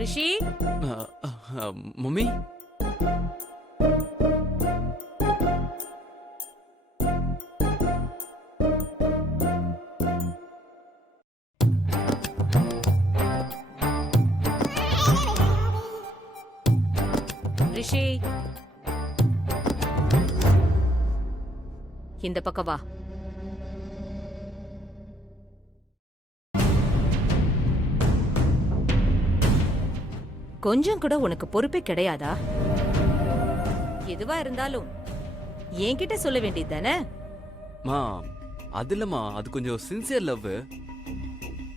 ரிஷி, mummy ரிஷி, இந்த பக்கம் வா. கொஞ்சம் கூட உனக்கு பொறுப்பே கிடையாதா? எதுவா இருந்தாலும் என்கிட்ட சொல்ல வேண்டியது தானே? மா அது இல்லம்மா, அது கொஞ்சம் சின்சியர் லவ்.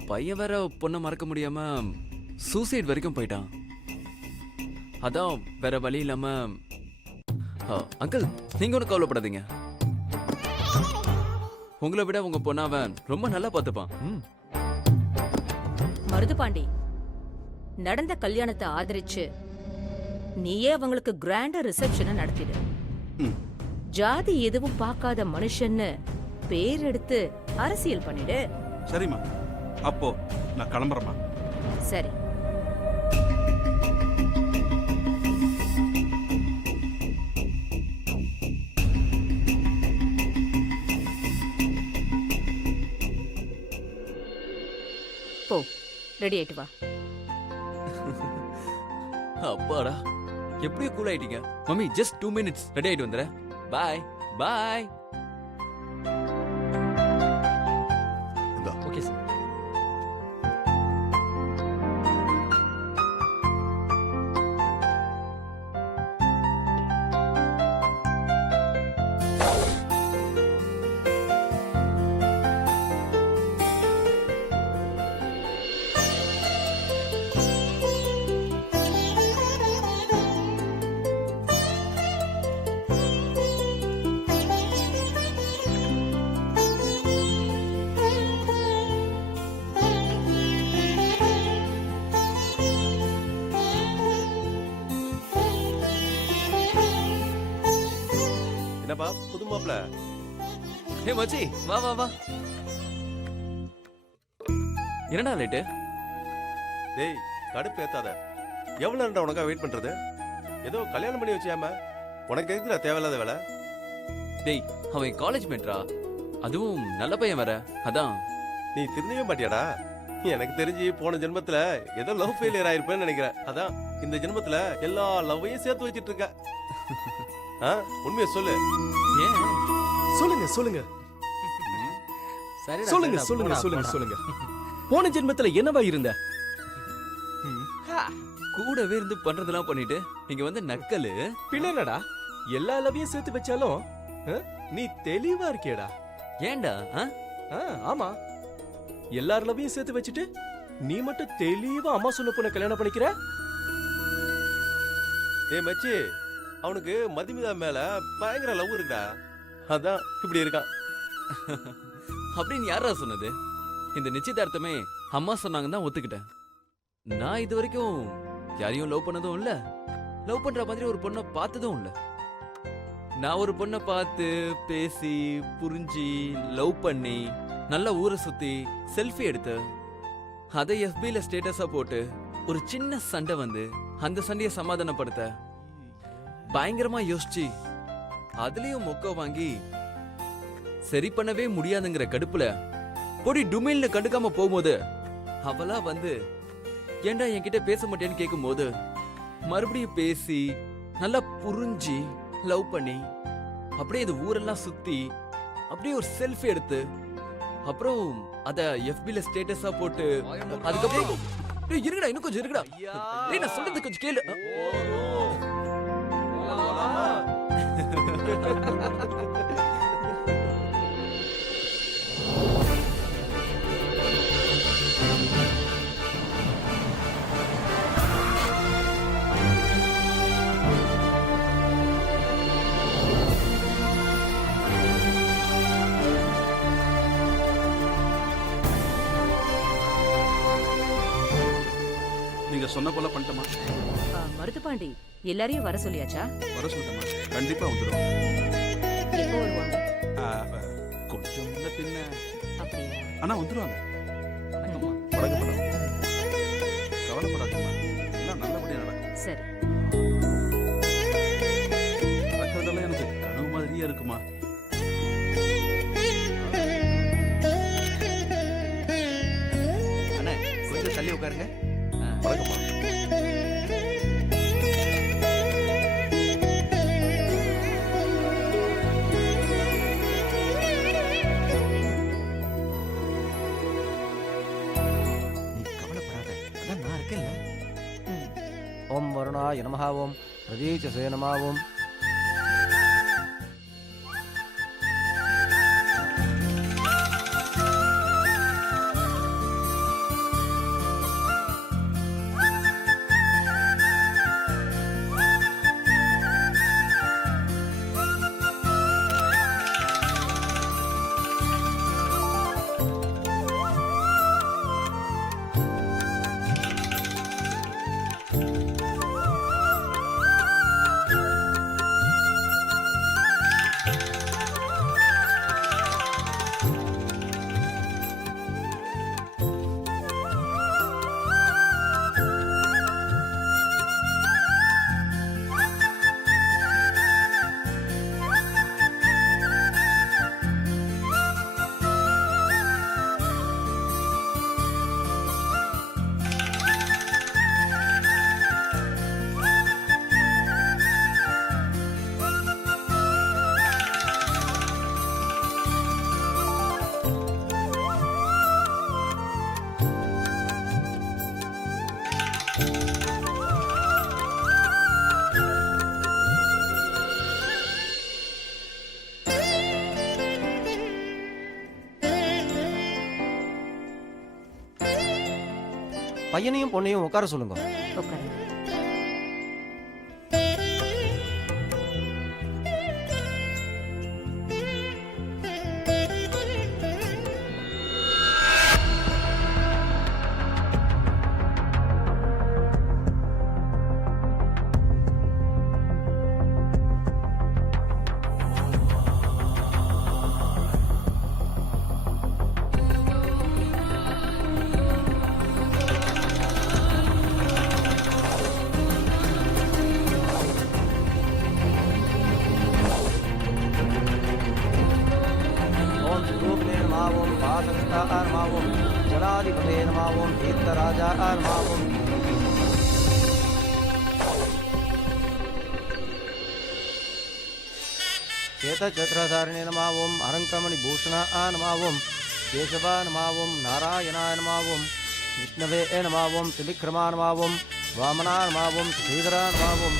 பையன் வேற பொண்ணை மறக்க முடியாம சூசைட் வரைக்கும் போயிட்டான். அதான் வேற வழி இல்லாம. அங்கிள், நீங்க ஒன்றும் கவலைப்படாதீங்க. உங்களை விட உங்க பொண்ணை அவன் ரொம்ப நல்லா பார்த்துப்பான். மருதுபாண்டி, நடந்த கல்யாணத்தை ஆதரிச்சு நீயே அவங்களுக்கு கிராண்டா ரிசப்ஷனை நடத்திடு. ஜாதி எதுவும் பார்க்காத மனுஷன்னு பேர் எடுத்து அரசியல் பண்ணிடு. சரிம்மா, அப்போ நான் கிளம்புறேம்மா. சரி. போ, ரெடி ஆயிட்டு வா. அப்பாடா, எப்படியோ கூல் ஆயிட்டீங்க. மம்மி, ஜஸ்ட் 2 minutes ரெடி ஆயிட்டு வந்துடுறேன். Bye bye. Okay sir. என்னப்பா புது மாப்பிள? ஹே மச்சி, வா வா வா. என்னடா லேட்டு? டேய், கடுப்பு ஏத்தாத. எவ்வளவு நேரம்டா உனக்கா வெயிட் பண்றது? ஏதோ கல்யாணம் பண்ணி வச்சியாம உனக்கு எதுக்குடா தேவையில்லாத வேலை? டேய், அவன் காலேஜ் மேட்ரா, அதுவும் நல்ல பையன் வேற. அதான். நீ திருந்தவே மாட்டியாடா? எனக்கு தெரிஞ்சு போன ஜென்மத்துல ஏதோ லவ் ஃபெயிலியர் ஆயிருப்பேன்னு நினைக்கிறேன். அதான் இந்த ஜென்மத்துல எல்லா லவ்வையும் சேர்த்து வச்சிட்டு இருக்க. உண்மையை சொல்லு. ஏன்? சொல்லுங்க சொல்லுங்க சரிடா, சொல்லுங்க சரிடா, சொல்லுங்க போடா, சொல்லுங்க போடா. சொல்லுங்க. போன ஜென்மத்துல என்னவா இருந்த? கூடவே இருந்து பண்றதெல்லாம் பண்ணிட்டு இங்க வந்து நக்கலு. பின்ன என்னடா, எல்லா லவ்வையும் சேர்த்து வச்சாலும் நீ தெளிவா இருக்கியடா. ஏன்டா? ஆமா, எல்லார் லவ்வையும் சேர்த்து வச்சுட்டு நீ மட்டும் தெளிவா அம்மா சொன்ன பொண்ணை கல்யாணம் பண்ணிக்கிற. டேய் மச்சி, அவனுக்கு மதுமிதா மேல பயங்கர லவ் இருக்குடா. அதான் இப்படி இருக்கான். அப்படின்னு யாரா சொன்னது? இந்த நிச்சயதார்த்தமே அம்மா சொன்னாங்க தான் ஒத்துக்கிட்டேன். நான் இது வரைக்கும் யாரையும் லவ் பண்ணதும் இல்ல, லவ் பண்ற மாதிரி ஒரு பொண்ணை பார்த்ததும் இல்ல. நான் ஒரு பொண்ணை பார்த்து பேசி புரிஞ்சு லவ் பண்ணி நல்ல ஊரை சுத்தி செல்ஃபி எடுத்து அதை FBல ஸ்டேட்டஸா போட்டு ஒரு சின்ன சண்டை வந்து அந்த சண்டையை சமாதானப்படுத்த பயங்கரமா யோசிச்சு அதுலயும் மொக்க வாங்கி சரி பண்ணவே முடியாதுங்கிற கடுப்புல பொடி டுமில்னு கண்டுக்காம போகும்போது அவளா வந்து ஏன்டா என்கிட்ட பேச மாட்டேன்னு கேட்கும் போது மறுபடியும் பேசி நல்லா புரிஞ்சு லவ் பண்ணி அப்படியே இந்த ஊரெல்லாம் சுத்தி அப்படியே ஒரு செல்ஃபி எடுத்து அப்புறம் அத FBல ஸ்டேட்டஸா போட்டு அதுக்கப்புறம் டேய் இருங்கடா, இன்னும் கொஞ்சம் இருக்குடா. டேய் நான் சொல்றது கொஞ்சம் கேளு. நீங்க சொன்ன போல பண்ணிட்டமா? மருதுபாண்டி, எல்லாரையும் வர சொல்லியாச்சா? வர சொல்லிட்டமா? கண்டிப்பா வந்துடும். எப்போ வருவாங்க? கொஞ்சம் முன்ன பின்ன. அப்படியா? ஆனா வந்துருவாங்க. வணக்கம் மேடம். கவலைப்படாதீங்கம்மா, மாதிரியே இருக்குமா. அண்ணே கொஞ்சம் தள்ளி உட்காருங்க. வணக்கம்மா. நீ கவலைப்படாத, அதான் நான் இருக்கேன்ல. ஓம் வருணாய நமஹ ஓம் பிரதீச்சசே நமஹ ஓம். பையனையும் பொண்ணையும் உட்கார சொல்லுங்க. உட்காரு. ஓம் ஸ்வரூபிணே நமஹ ஓம் பாசகஸ்தாய நமஹ ஓம் ஜலாதிபதே நமஹ ஓம் தீர்த்தராஜாய நமஹ ஓம். சேதச்சத்ரதாரிணே நமஹ ஓம் அரங்கமணி பூஷணாய நமஹ ஓம் கேசவாய நமஹ ஓம் நாராயணாய நமஹ ஓம் விஷ்ணவே நமஹ ஓம் திரிவிக்ரமாய நமஹ ஓம் வாமனாய நமஹ ஓம் ஸ்ரீதராய நமஹ ஓம்.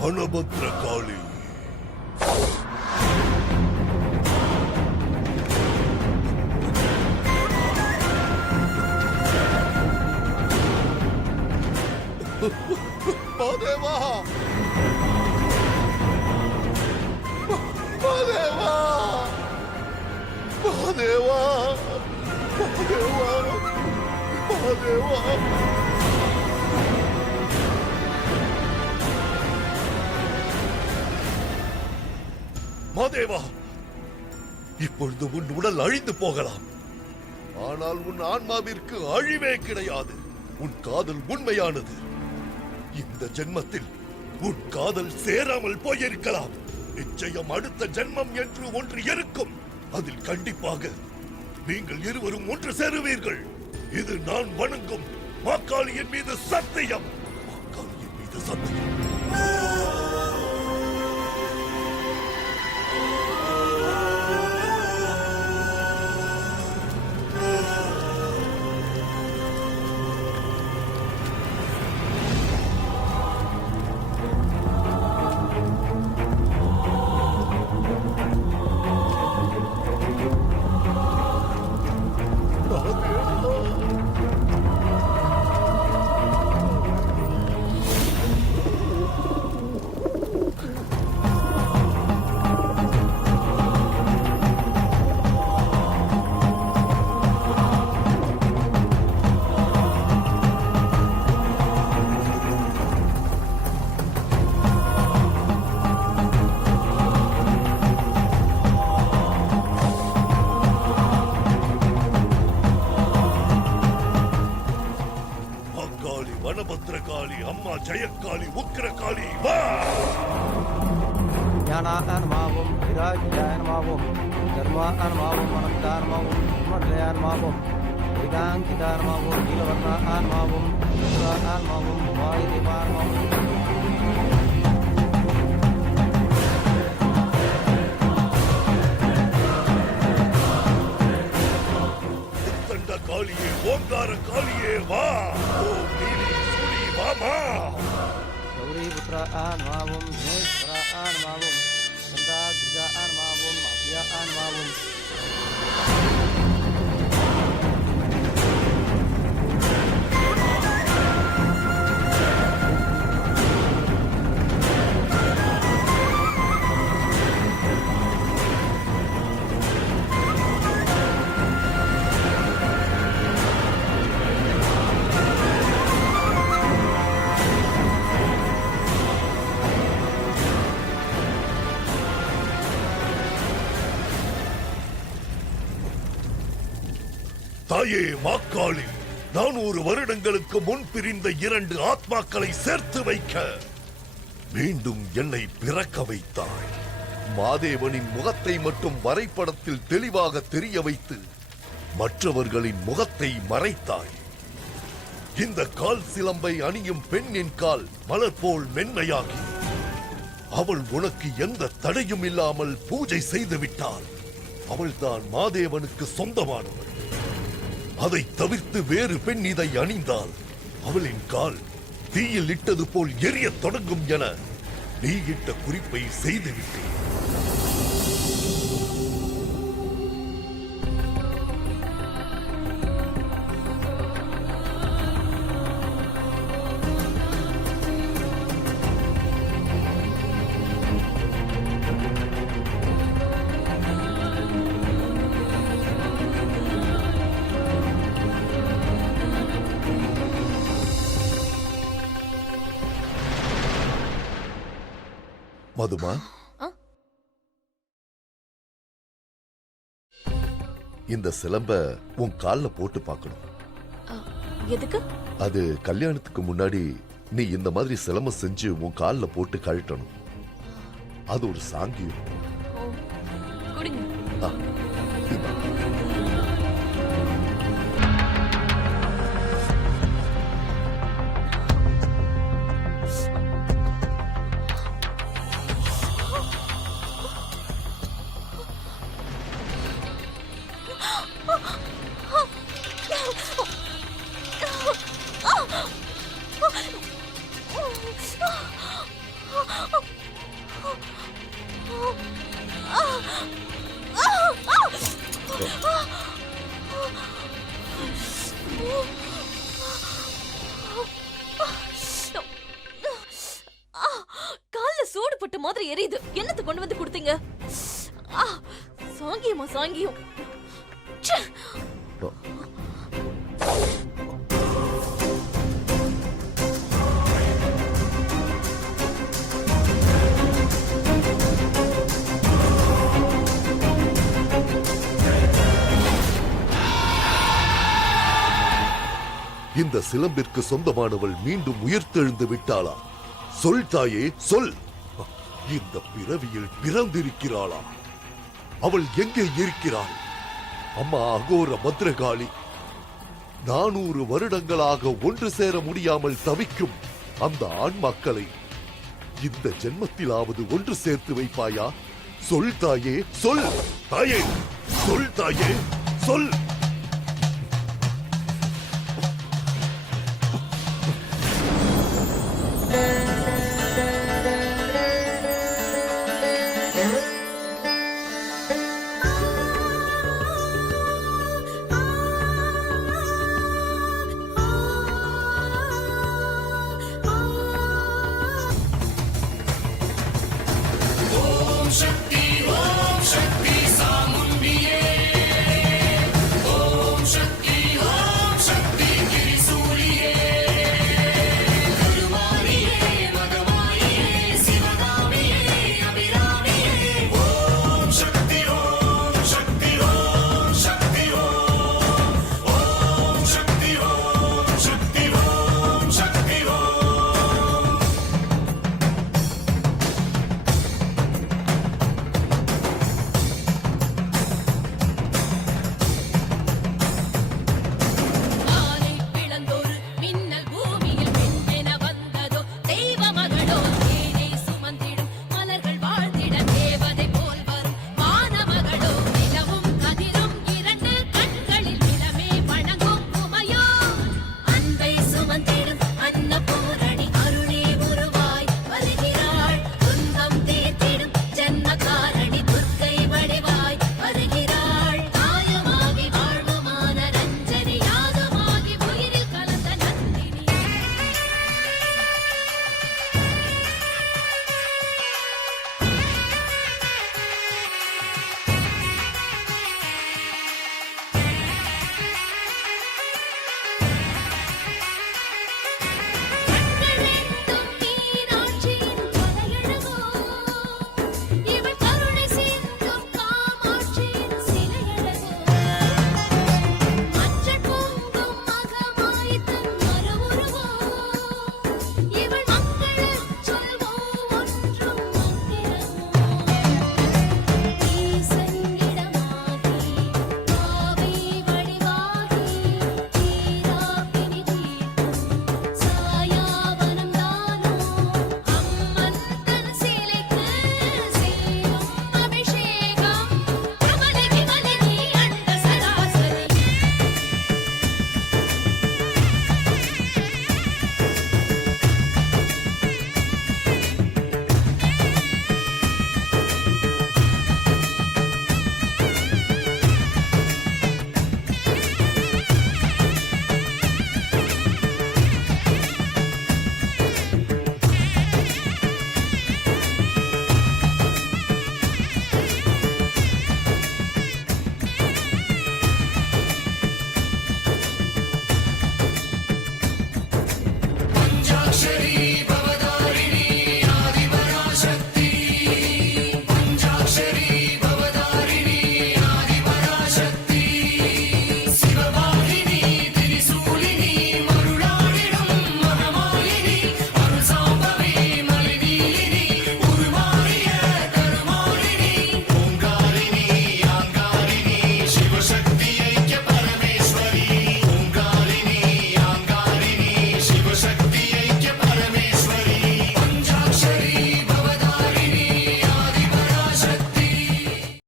வனபத்ரகாளி மாதேவா மாதேவா மாதேவா மாதேவா மாதேவா மாதேவா, இப்பொழுது உன் உடல் அழிந்து போகலாம், ஆனால் உன் ஆன்மாவிற்கு அழிவே கிடையாது. உன் காதல் உண்மையானது. இந்த ஜென்மத்தில் உன் காதல் சேராமல் போயிருக்கலாம். நிச்சயம் அடுத்த ஜென்மம் என்று ஒன்று இருக்கும். அதில் கண்டிப்பாக நீங்கள் இருவரும் ஒன்று சேருவீர்கள். இது நான் வணங்கும் மாக்காளியின் மீது சத்தியம். மாக்காளியின் மீது சத்தியம். வனபத்ரகாளி, அம்மா ஜெயக்காளி, உக்கிரகாளி வா! ஞானான்மாவும் விராஜான்மாவும் தர்மான்மாவும் அனந்தான்மாவும் மண்டலான்மாவும் வேதாங்கிதான்மாவும் நீலவர்ணான்மாவும் ஆன்மாவும் வாயுதேவான்மாவும் உத்தண்ட காளியே, ஓங்கார காளியே வா! ஓம் நீலி சூடி வாமா! கௌரிபுத்திர ஆன்மாவும் ஜேஸ்வர ஆன்மாவும் சந்தாகிருஜ ஆன்மாவும் அபிய ஆன்மாவும் தாயே மாக்காளி, 400 வருடங்களுக்கு முன் பிரிந்த 2 ஆத்மாக்களை சேர்த்து வைக்க மீண்டும் என்னை பிறக்க வைத்தாய். மாதேவனின் முகத்தை மட்டும் வரைபடத்தில் தெளிவாக தெரிய வைத்து மற்றவர்களின் முகத்தை மறைத்தாய். இந்த கால் சிலம்பை அணியும் பெண்ணின் கால் மலர் போல் மென்மையாகி அவள் உனக்கு எந்த தடையும் இல்லாமல் பூஜை செய்து விட்டாள். அவள்தான் மாதேவனுக்கு சொந்தமானவள். அதை தவிர்த்து வேறு பெண் இதை அணிந்தால் அவளின் கால் தீயில் இட்டது போல் எரியத் தொடங்கும் என நீ இட்ட குறிப்பை செய்துவிட்டேன். மதுமா, இந்த சிலம்ப உன் கால்ல போட்டு பார்க்கணும். எதுக்கு? அது கல்யாணத்துக்கு முன்னாடி நீ இந்த மாதிரி சிலம்பம் செஞ்சு உன் கால்ல போட்டு கழட்டணும். அது ஒரு சாங்கியம். குடிங்க. ஆ, இந்தா. கால்ல சூடு பட்ட மாதிரி எரியுது. என்னத்தை கொண்டு வந்து கொடுத்தீங்க? சாங்கியமா சாங்கியம். ச்சே! இந்த சிலம்பிற்கு சொந்தமானவள் மீண்டும் உயிர்த்தெழுந்து விட்டாளா? சொல் தாயே, சொல். இந்த பிறவியில் பிறந்திருக்கிறாளா? அவள் எங்கே இருக்கிறாள்? அம்மா அகோர பத்ரகாளி, 400 வருடங்களாக ஒன்று சேர முடியாமல் தவிக்கும் அந்த ஆண்மக்களை இந்த ஜென்மத்திலாவது ஒன்று சேர்த்து வைப்பாயா? சொல் தாயே, சொல் தாயே, சொல் தாயே, சொல்.